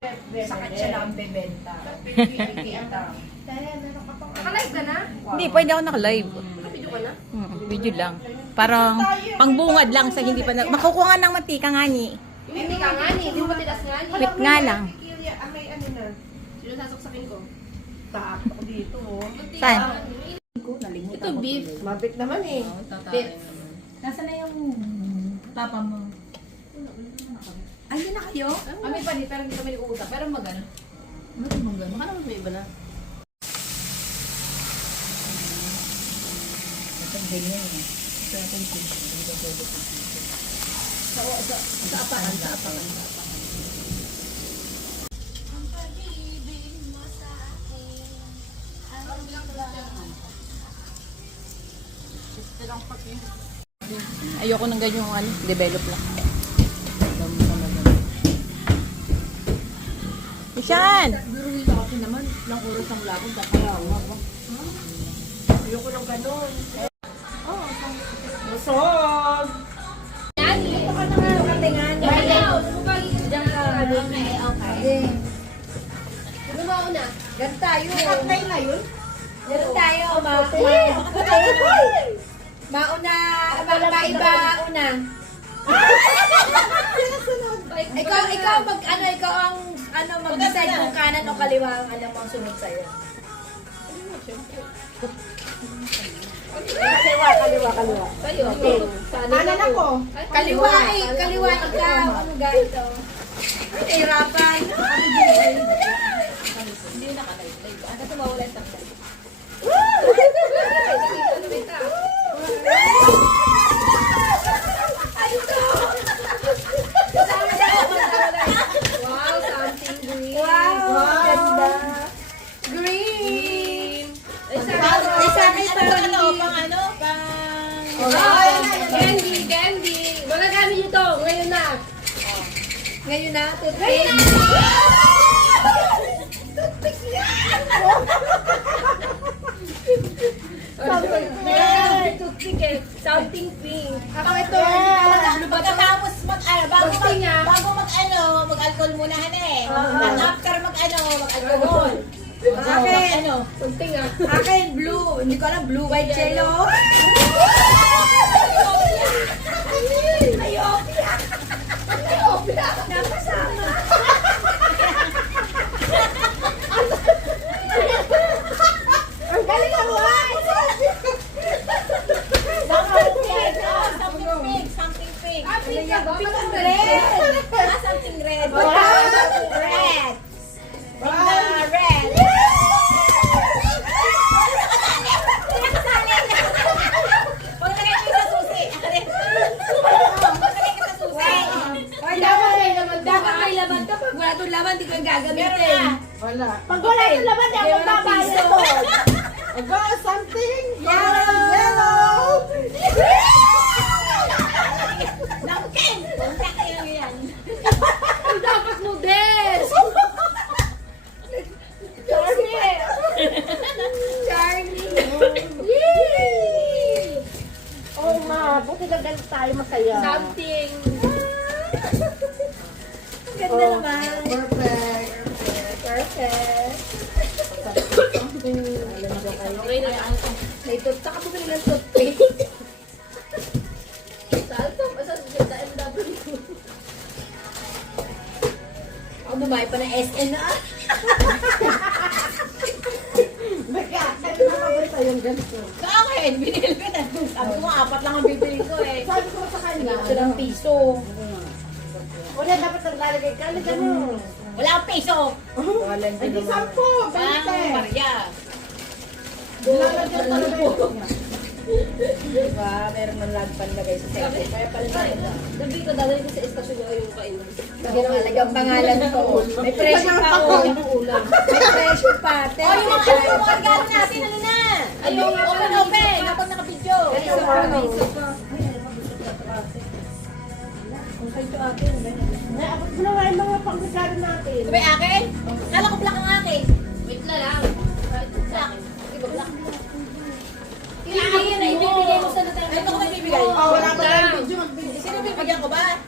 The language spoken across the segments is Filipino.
Sakit siya lang bebenta. Naka-live ka na? Hindi, pwede ako naka-live. Naka-video ka na? Video lang. Parang pangbungad lang sa hindi pa na... Makukuha nga ng mantika nga ni. Hindi ka nga ni, hindi mo matigas nga ni. Wait nga lang. May ano na. Sino sasaksakin ko? Taak ako dito. Saan? Ito beef. Mabit naman eh. Beef. Nasaan na yung papa mo? Ayun na kayo? Kami pa rin, pero hindi kami nag-uusap. Pero magano. Ba't bang gano'n? Baka naman may iba na. Itong ganyan eh. Ito natin tissue. Dito pwede sa tissue. Sa apakan, sa apakan. Ayoko ng ganyang ano, develop lang. Ishan! Biruin sa akin naman. Ilang oras ang lakad. Kaya ako. Ayoko ng ganun. Busog! Yan, dito ka na nga. Katingan. Diyan ka. Okay. Ano ba una? Gan tayo. Nakatay na yun? Diyan tayo. Mauna, Maiba una. ikaw mag-decide kung kanan o kaliwa ang alam mong sunod sa'yo. Kaliwa. Kayo. Kanan ako. Kaliwa ikaw. Ano ga ito? Hirapan. Hindi na ka-live. Kasi mawala yung takdal. Wow, something green. Ganda. Green. Candy. Magagamit nyo to. Ngayon na. Ngayon na, toothpaste. Something pink. Habang ito, Pagkatapos Bago mag-alcohol muna eh. At after mag-alcohol. akin, Something ah. akin, blue. Hindi ko alam, blue, white, yellow. Ang galing ang white! Something pink. Pink ka ba? Pink and red. Something red. Wow! Red. Wow! Red. Pagkakit ko sa susi. Pagkakit ko sa susi. Ay, Dapat may laman ka. Pag wala itong laman, di ko yung Meron gagamitin. na. wala. Pag wala yung laman, di ako babayad ito. Aba, something yellow! Nangkin. Punta kayo yan. Ang dapat mo, Des! Charlie! Yay! Oh, ma, buti na ganun tayo masaya. Something. Ganda naman. Perfect. Okay na yan. May saka bumili ng toothpaste. Salto. Asa sa MW. Ako bumay pa ng SN na. Baka, ano naman sa'yo ganito? Sa akin, binili ko na. Sabi ko, 4 lang ang bibili ko eh. Sabi ko sa kanya, Silang piso. wala dapat naglalagay ka. Alin mo? Wala akong piso. Hindi 10, 20. Ang Maria. Lalagyan talaga yun. Diba? Meron ng lag panlagay sa cellphone. Kaya pala na. Dito, dadalhin ko sa estasyon yung kainan. Talagang pangalan ko. May presyo pa ako. May presyo pa. Oh, yung mga regalo natin, ano na? Ayun, Open. Kapag nakapidyo. Isa pa. Kung kayo akin. Abot mo na nga yung mga pangregalo natin. Sabay akin? Kala ko black ang akin. Wait na lang. Black. Iba black. Kailangan na ibibigay mo sa natin. Ito ko nagbibigay. Oh, wala pa tayong video. Sino bibigyan ko ba?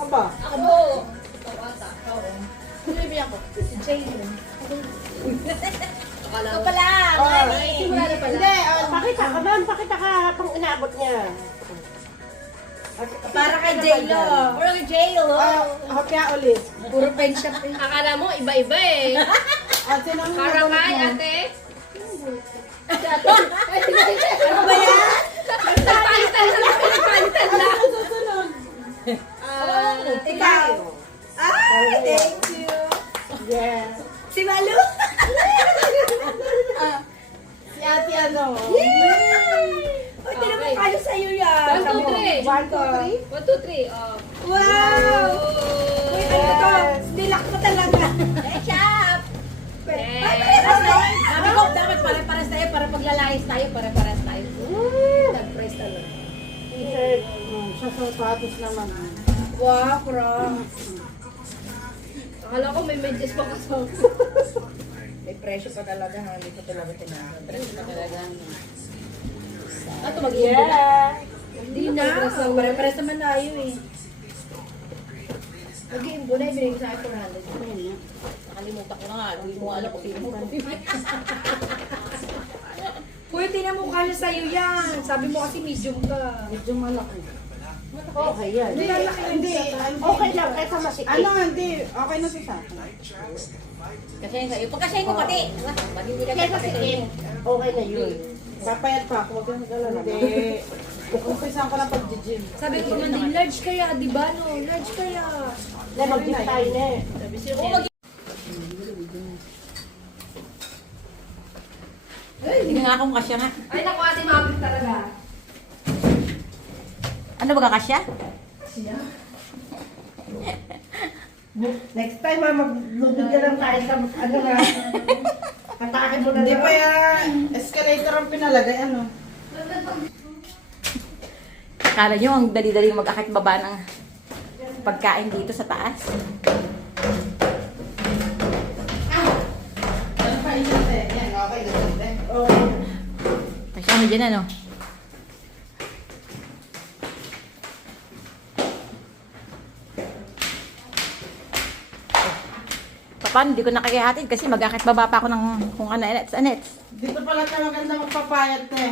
Aba. Ako. Ito ata. bibigyan ko? Si Jane. Ito pala, Simula na pala. Hindi, pakita ka ma'am, pakita ka kung inaabot niya. Para kay J-Lo. Puro J-Lo. Hopya ulit. Puro pen shop eh. Akala mo, iba-iba eh. Ate nang Karamay, ate. Ano ba yan? Nagpalitan lang, pinagpalitan lang. Ikaw. Ay, thank you. Yeah. Si Malu. Si ate ano? Uy, tinamang kayo sa'yo yan. 1, 2, 3. 1, 2, 3? 1, 2, 3. Oh. Wow! Uy, ano to? Nilak mo talaga. Ketchup. Sabi ko, dapat pare-pares tayo para paglalayas tayo, pare-pares tayo. Nag-price talaga. T-shirt. Sa sapatos naman. Wow, prom. Akala ko may medyas pa kasama. May presyo pa talaga ha, hindi pa talaga tinahan. Presyo pa talaga. Ito mag-iibo na. Yeah. Hindi na. Pare-pares naman tayo eh. Mag-iibo na, ibigay ko sa akin 400. Nakalimutan ko na nga, hindi mo alam kung sino mo. Uy, tinan mo kaya sa'yo yan. Sabi mo kasi medium ka. Medyo malaki. Okay yan. Hindi, Hindi. Okay lang, kaysa masikip. Ano, hindi. Okay na si Sasa. Kasi yun sa'yo. Pagkasya ko pati. Pati hindi ka Kaysa pati. sikip. Okay na yun. Papayat pa ako. Huwag kang mag-alala. Hindi. Umpisan ko na pag-gym. Sabi ko man din, large kaya, di ba no? Large kaya. Hindi, mag-gym tayo na eh. Hindi nga akong kasya nga. Ay, naku, ate, mabit talaga. Ano ba kakasya? Next time, maglubid ka lang tayo sa ano nga. Atake mo na Hindi lang. pa yan. Escalator ang pinalagay, ano? Akala nyo ang dali-dali mag-akit baba ng pagkain dito sa taas. Ano pa isang te? Yan, okay. Ganun te. Okay. Kasi ano dyan ano? Paano, hindi ko nakakihatid kasi mag-akit baba pa ako ng kung ano, anets. Dito pala tayo maganda magpapayat te.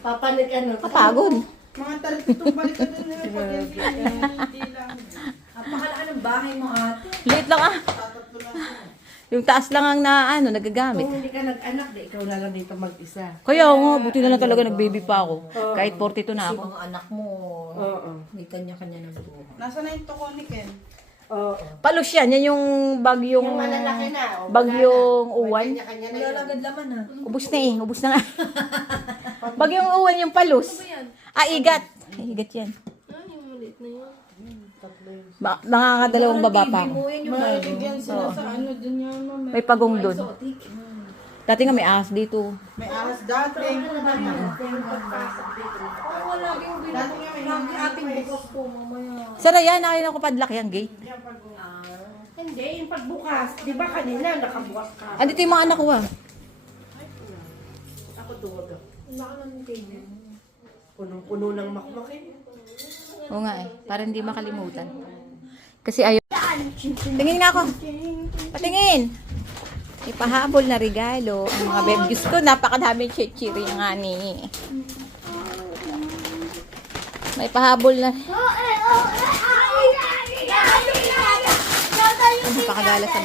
Papanik ano. Kapagod. Mga 32 balik ka din nila pag hindi lang. Napakalaki ng bahay mo ate. Late lang ah. Tatatlo lang. Yung taas lang ang na, ano, nagagamit. Kung hindi ka nag-anak, di ikaw na lang dito mag-isa. Kaya nga, buti na lang talaga nag-baby pa ako. Kahit 42 na Kasi ako. mga anak mo, Oo. may kanya-kanya ng buhay. Nasaan na yung tuko ni Ken? Oo. Palos yan, yan yung bagyong... Yung malalaki na. Bagyong uwan. Kanya-kanya na yun. Malalagad laman ha. Ubus na eh, ubus na nga. Bagyong uwan yung palos. Ah, igat. Igat yan. Ay, yung maliit na yun. Nakakadalawang baba pa ako. Mo yan yung Malagyan sila sa ano dun yan. Ma'am. May pagong doon. Dati nga may ahas dito. May ahas dati. Dati nga may ating bukas po mamaya. Sara yan, nakita ko padlock yan, gate. Hindi, yung pagbukas. Di ba kanina nakabukas ka? Andito yung mga anak ko ah. Ako duwag ako. Punong-puno ng makmakin. Oo nga eh, para hindi makalimutan. Kasi ayaw. Tingin nga ako. Patingin. Ipahabol na regalo. Ang mga bebgis ko, napakadaming chichiri nga ni. May pahabol na. Napakagala sa